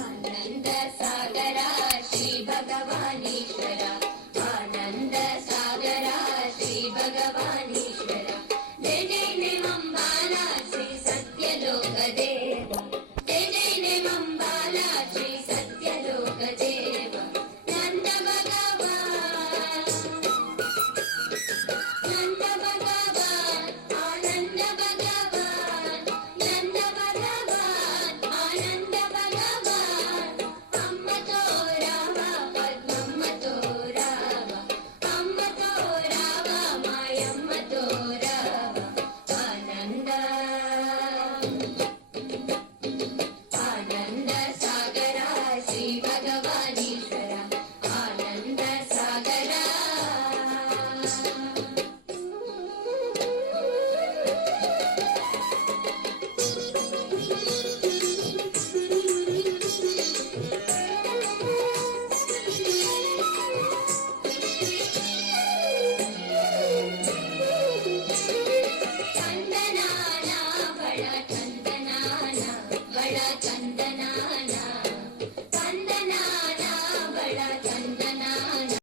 ಆನಂದ ಸಾಗರ ಶ್ರೀ ಭಗವಾನೀಶ್ವರ, ಆನಂದ ಸಾಗರ ಶ್ರೀ ಭಗವಾನೀಶ್ವರ, ಜಯ ಜಯ ನೆಮಂಬಾಲ ಶ್ರೀ ಸತ್ಯಲೋಕ ದೇವ, ಜಯ ಜಯ ನೆಮಂಬಾಲ ಶ್ರೀ ಸತ್ಯಲೋಕ ದೇವ, ನಂದ ಭಗವಾನ್, ನಂದ ಭಗವಾನ್, ಆನಂದ ಭಗವಾನ್, ನಂದ ಭಗವಾನ್, ಆನಂದ ಭಗವಾನ್, ಅಮ್ಮ ತೋರಾವ ಪದ್ಮಮ್ಮ ತೋರಾವ, ಅಮ್ಮ ತೋರಾವ ಮಾಯಮ್ಮ ತೋರಾವ, ಆನಂದ ಆನಂದ ಸಾಗರ ಶ್ರೀ ಭಗವಾನೀಶ್ವರ, ಆನಂದ ಸಾಗರ. ಚಂದನಾನ ಬಳ ಚಂದನಾನ ಬಳ ಚಂದನಾನ